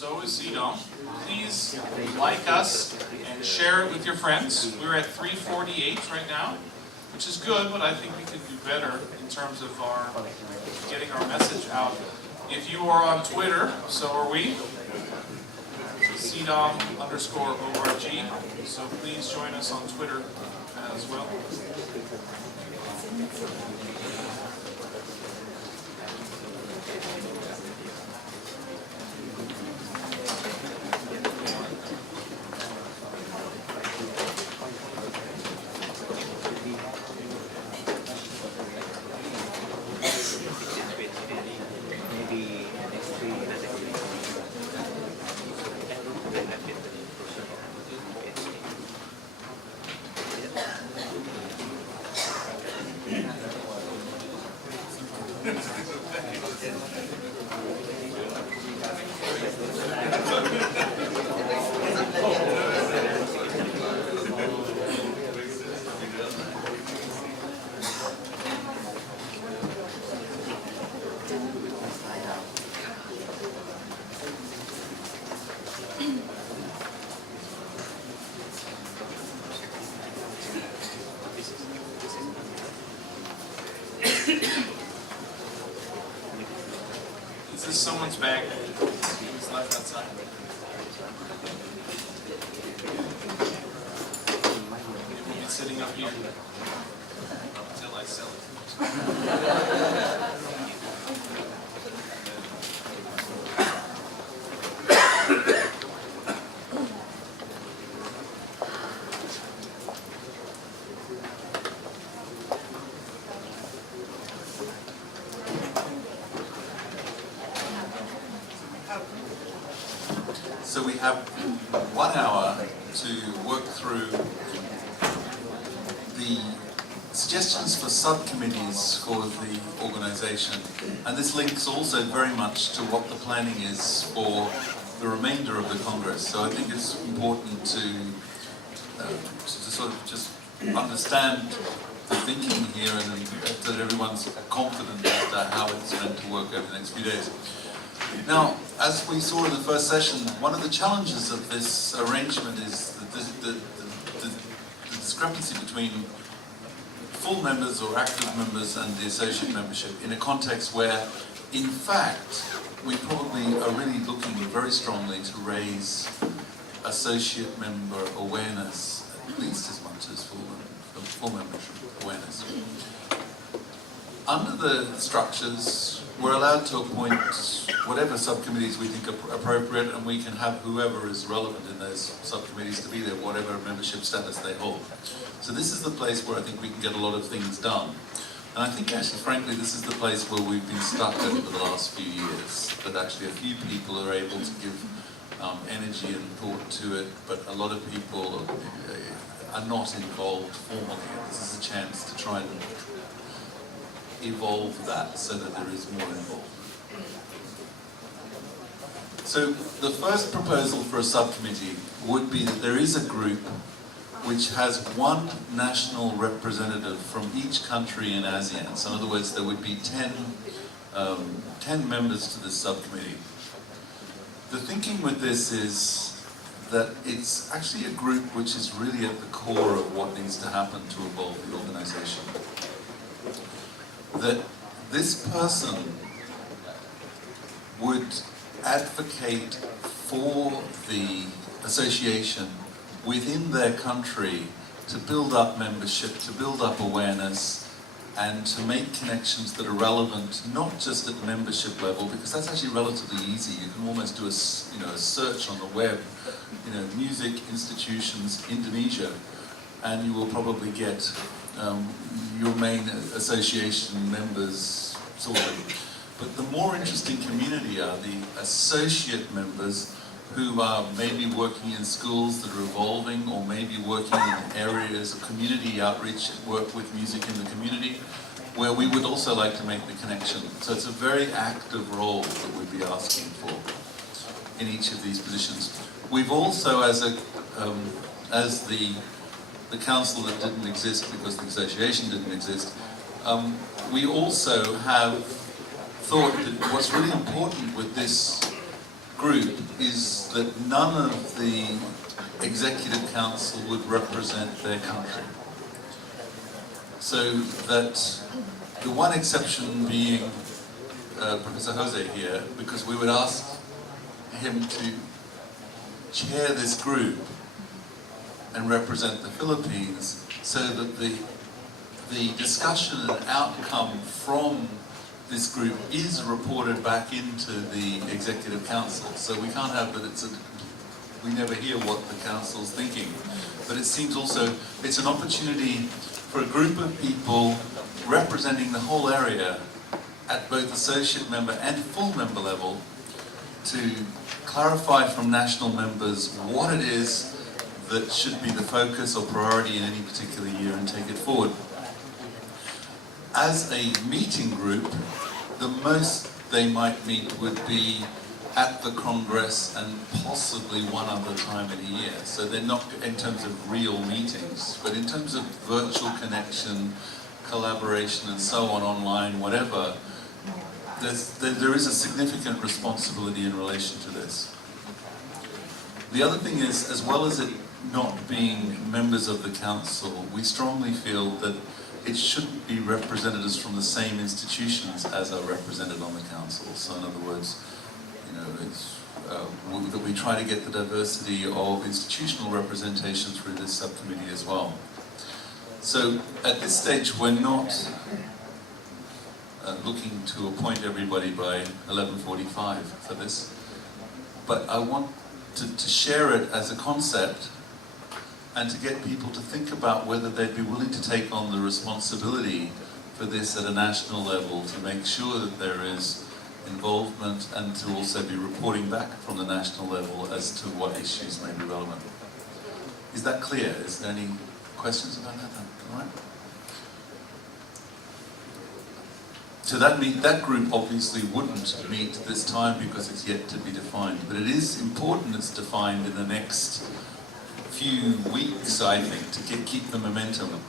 so is SEADOM. Please like us and share it with your friends. We're at 348 right now, which is good, but I think we could do better in terms of getting our message out. If you are on Twitter, so are we. SEADOM_org. So please join us on Twitter as well. Is this someone's bag? It's left outside. It will be sitting up here until I sell it. So we have 1 hour to work through the suggestions for subcommittees for the organisation, and this links also very much to what the planning is for the remainder of the Congress. So I think it's important to sort of just understand the thinking here and that everyone's confident about how it's going to work over the next few days. Now, as we saw in the first session, one of the challenges of this arrangement is the discrepancy between full members or active members and the associate membership in a context where, in fact, we probably are really looking very strongly to raise associate member awareness at least as much as full membership awareness. Under the structures, we're allowed to appoint whatever subcommittees we think are appropriate, and we can have whoever is relevant in those subcommittees to be there, whatever membership status they hold. So this is the place where I think we can get a lot of things done. And I think actually, frankly, this is the place where we've been stuck over the last few years, that actually a few people are able to give energy and thought to it, but a lot of people are not involved formally. This is a chance to try and evolve that so that there is more involvement. So the first proposal for a subcommittee would be that there is a group which has one national representative from each country in ASEAN. So in other words, there would be 10 members to this subcommittee. The thinking with this is that it's actually a group which is really at the core of what needs to happen to evolve the organization. That this person would advocate for the association within their country to build up membership, to build up awareness, and to make connections that are relevant, not just at membership level, because that's actually relatively easy. You can almost do a search on the web, music institutions, Indonesia, and you will probably get your main association members sorted. But the more interesting community are the associate members who are maybe working in schools that are evolving, or maybe working in areas of community outreach, work with music in the community, where we would also like to make the connection. So it's a very active role that we'd be asking for in each of these positions. We've also, as the council that didn't exist because the association didn't exist, we also have thought that what's really important with this group is that none of the executive council would represent their country. So that the one exception being Professor Jose here, because we would ask him to chair this group and represent the Philippines, so that the discussion and outcome from this group is reported back into the Executive Council. So we can't have that we never hear what the Council's thinking. But it seems also it's an opportunity for a group of people representing the whole area at both associate member and full member level to clarify from national members what it is that should be the focus or priority in any particular year and take it forward. As a meeting group, the most they might meet would be at the Congress and possibly one other time in a year. So they're not in terms of real meetings, but in terms of virtual connection, collaboration and so on, online, whatever, there is a significant responsibility in relation to this. The other thing is, as well as it not being members of the council, we strongly feel that it shouldn't be representatives from the same institutions as are represented on the council. So in other words, you know, it's, that we try to get the diversity of institutional representation through this subcommittee as well. So at this stage, we're not looking to appoint everybody by 11:45 for this, but I want to share it as a concept and to get people to think about whether they'd be willing to take on the responsibility for this at a national level, to make sure that there is involvement and to also be reporting back from the national level as to what issues may be relevant. Is that clear? Is there any questions about that? All right. So that group obviously wouldn't meet this time because it's yet to be defined, but it is important it's defined in the next few weeks, I think, to keep the momentum.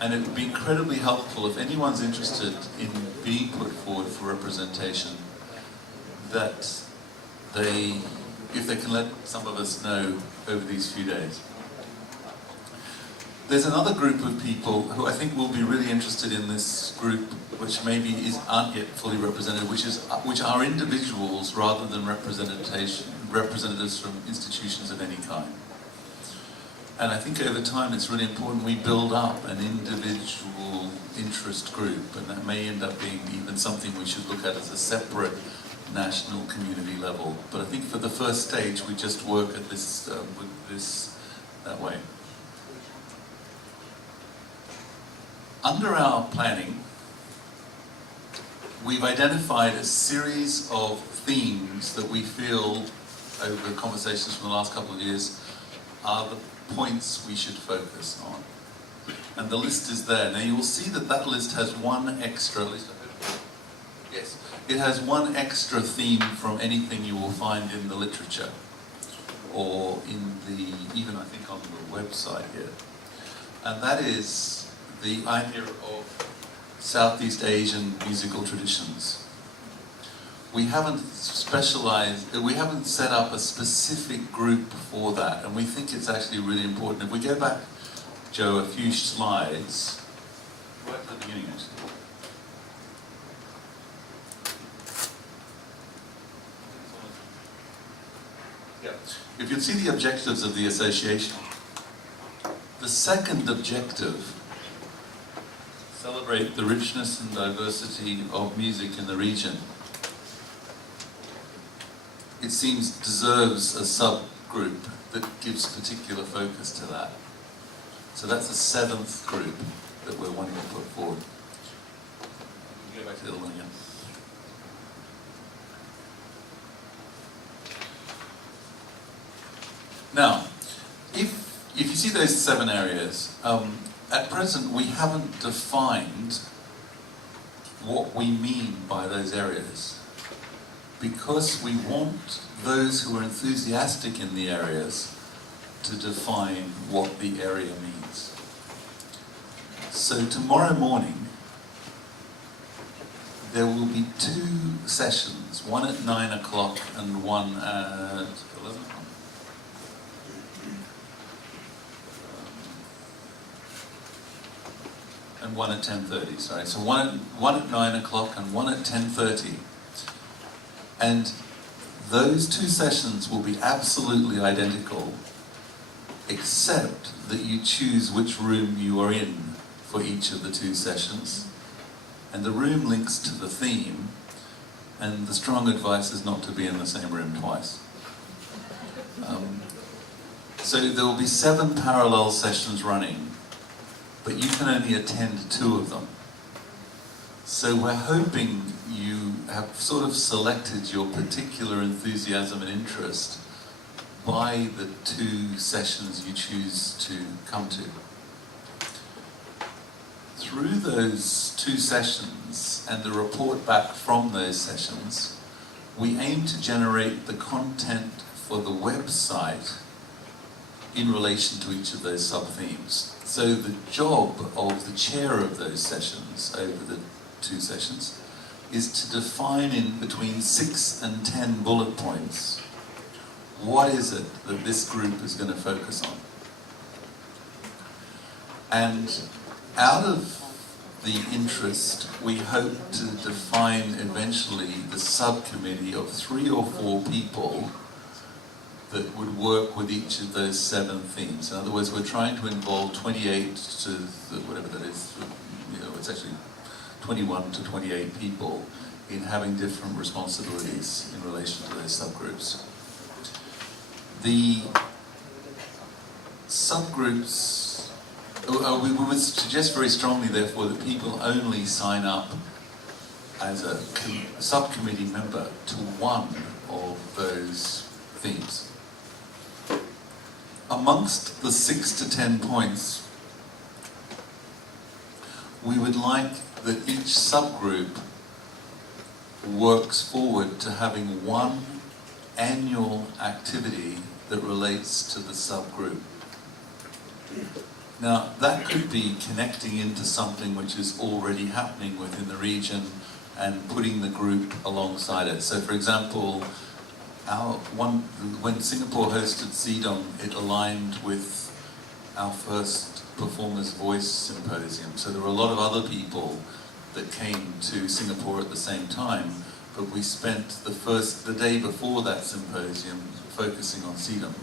And it would be incredibly helpful if anyone's interested in being put forward for representation, that if they can let some of us know over these few days. There's another group of people who I think will be really interested in this group, which maybe aren't yet fully represented, which are individuals rather than representatives from institutions of any kind. And I think over time it's really important we build up an individual interest group, and that may end up being even something we should look at as a separate national community level. But I think for the first stage we just work at this with this that way. Under our planning, we've identified a series of themes that we feel, over conversations from the last couple of years, are the points we should focus on. And the list is there. Now you will see that that list has one extra list. Yes, it has one extra theme from anything you will find in the literature, or in the, even I think on the website here. And that is the idea of Southeast Asian musical traditions. We haven't set up a specific group for that, and we think it's actually really important. If we go back, Joe, a few slides, right at the beginning actually. Yeah. If you'd see the objectives of the association, the second objective, celebrate the richness and diversity of music in the region, it seems deserves a subgroup that gives particular focus to that. So that's the seventh group that we're wanting to put forward. Go back to the other one again. Now, if you see those 7 areas, at present we haven't defined what we mean by those areas, because we want those who are enthusiastic in the areas to define what the area means. So tomorrow morning, there will be 2 sessions, one at 9 o'clock and one at 11 o'clock. And one at 10:30, sorry. So one at 9 o'clock and one at 10:30. And those 2 sessions will be absolutely identical, except that you choose which room you are in for each of the 2 sessions. And the room links to the theme, and the strong advice is not to be in the same room twice. So there will be 7 parallel sessions running, but you can only attend 2 of them. So we're hoping you have sort of selected your particular enthusiasm and interest by the 2 sessions you choose to come to. Through those 2 sessions and the report back from those sessions, we aim to generate the content for the website in relation to each of those sub-themes. So the job of the chair of those sessions over the 2 sessions is to define in between 6 and 10 bullet points what is it that this group is going to focus on. And out of the interest, we hope to define eventually the subcommittee of 3 or 4 people that would work with each of those 7 themes. In other words, we're trying to involve 28 to whatever that is, it's actually 21 to 28 people in having different responsibilities in relation to those subgroups. The subgroups, we would suggest very strongly, therefore, that people only sign up as a subcommittee member to one of those themes. Amongst the 6 to 10 points, we would like that each subgroup works forward to having one annual activity that relates to the subgroup. Now, that could be connecting into something which is already happening within the region and putting the group alongside it. So, for example, when Singapore hosted SEADOM, it aligned with our first Performers' Voice Symposium. So there were a lot of other people that came to Singapore at the same time, but we spent the day before that symposium focusing on SEADOM.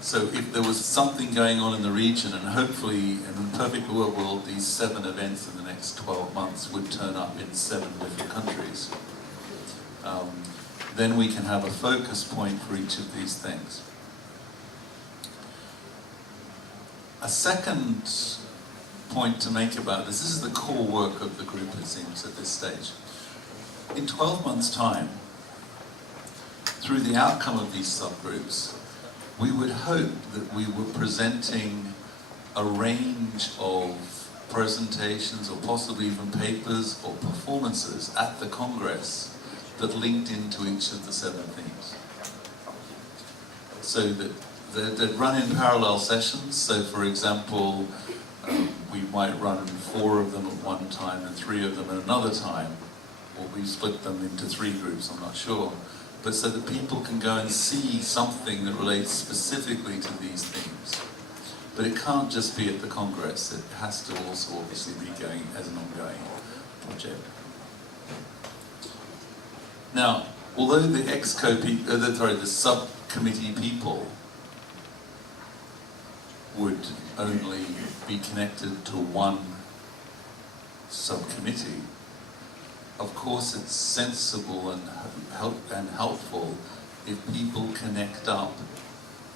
So if there was something going on in the region, and hopefully in a perfect world, these 7 events in the next 12 months would turn up in 7 different countries, then we can have a focus point for each of these things. A second point to make about this is the core work of the group, it seems, at this stage. In 12 months' time, through the outcome of these subgroups, we would hope that we were presenting a range of presentations or possibly even papers or performances at the Congress that linked into each of the 7 themes. So that they'd run in parallel sessions. So for example, we might run 4 of them at one time and 3 of them at another time, or we split them into 3 groups, I'm not sure. But so that people can go and see something that relates specifically to these themes. But it can't just be at the Congress, it has to also obviously be going as an ongoing project. Now, although the subcommittee people would only be connected to one subcommittee, of course it's sensible and helpful if people connect up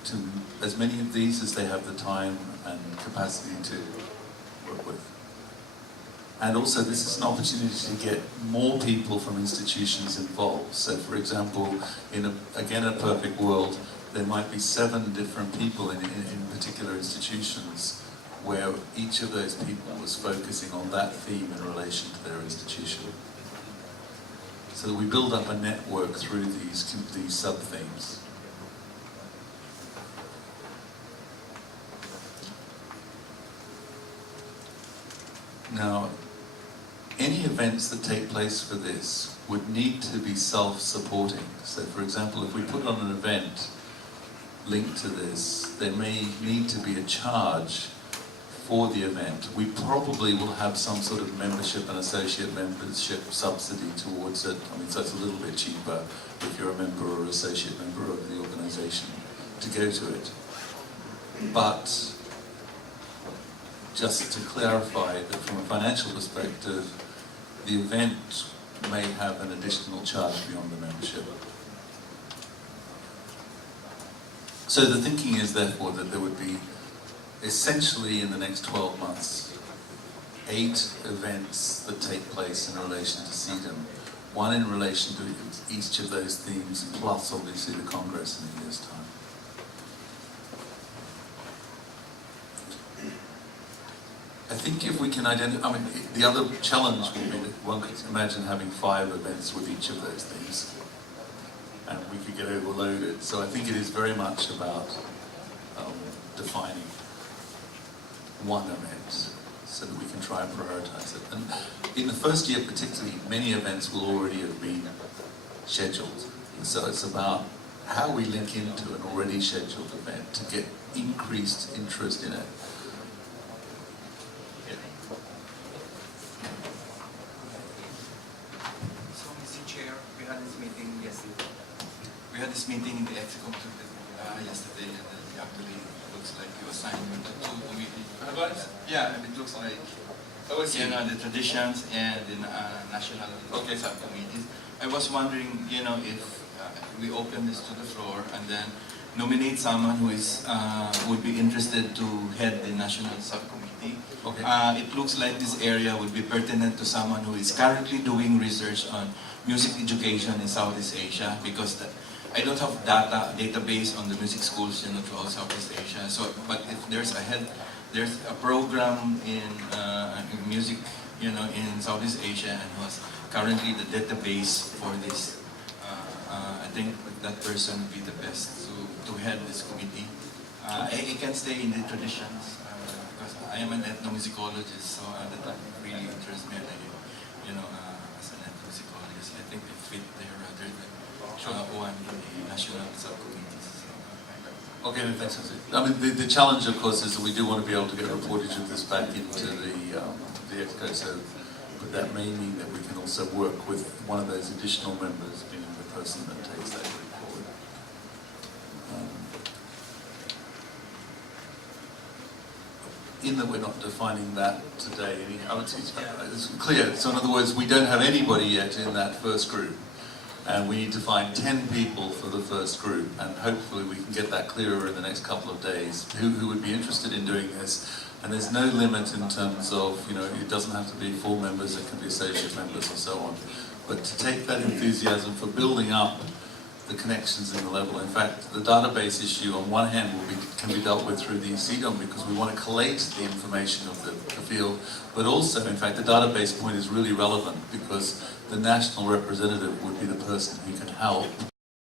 to as many of these as they have the time and capacity to work with. And also this is an opportunity to get more people from institutions involved. So for example, in a perfect world, there might be 7 different people in particular institutions where each of those people was focusing on that theme in relation to their institution. So that we build up a network through these sub-themes. Now, any events that take place for this would need to be self-supporting. So for example, if we put on an event linked to this, there may need to be a charge for the event. We probably will have some sort of membership and associate membership subsidy towards it. I mean, so it's a little bit cheaper if you're a member or associate member of the organisation to go to it. But just to clarify that from a financial perspective, the event may have an additional charge beyond the membership. So the thinking is therefore that there would be essentially in the next 12 months 8 events that take place in relation to SEADOM, one in relation to each of those themes, plus obviously the Congress in a year's time. I think if we can identify, I mean, the other challenge would be that one could imagine having 5 events with each of those themes, and we could get overloaded. So I think it is very much about defining one event so that we can try and prioritize it. And in the first year particularly, many events will already have been scheduled. And so it's about how we link into an already scheduled event to get increased interest in it. So, Mr. Chair, we had this meeting yesterday. We had this meeting in the EXCOM yesterday, and it actually looks like you assigned to 2 committees. Yeah, it looks like the traditions and the national subcommittees. I was wondering, if we open this to the floor and then nominate someone who is would be interested to head the national subcommittee. Okay. It looks like this area would be pertinent to someone who is currently doing research on music education in Southeast Asia, because I don't have database on the music schools throughout Southeast Asia. So, but if there's a program in music in Southeast Asia and was currently the database for this, I think that person would be the best to head this committee. I can stay in the traditions because I am an ethnomusicologist, so that really interests me. As an ethnomusicologist, I think I fit there rather than one in the national subcommittees. Okay, thanks. I mean, the challenge, of course, is that we do want to be able to get reportage of this back into the EXCO, so but that may mean that we can also work with one of those additional members being the person that takes that group forward. In that we're not defining that today, it's clear. So in other words, we don't have anybody yet in that first group. And we need to find 10 people for the first group, and hopefully we can get that clearer in the next couple of days, who would be interested in doing this. And there's no limit in terms of, it doesn't have to be full members, it can be associate members and so on. But to take that enthusiasm for building up the connections in the level. In fact, the database issue on one hand can be dealt with through the SEADOM, because we want to collate the information of the field, but also, in fact, the database point is really relevant because the national representative would be the person who can help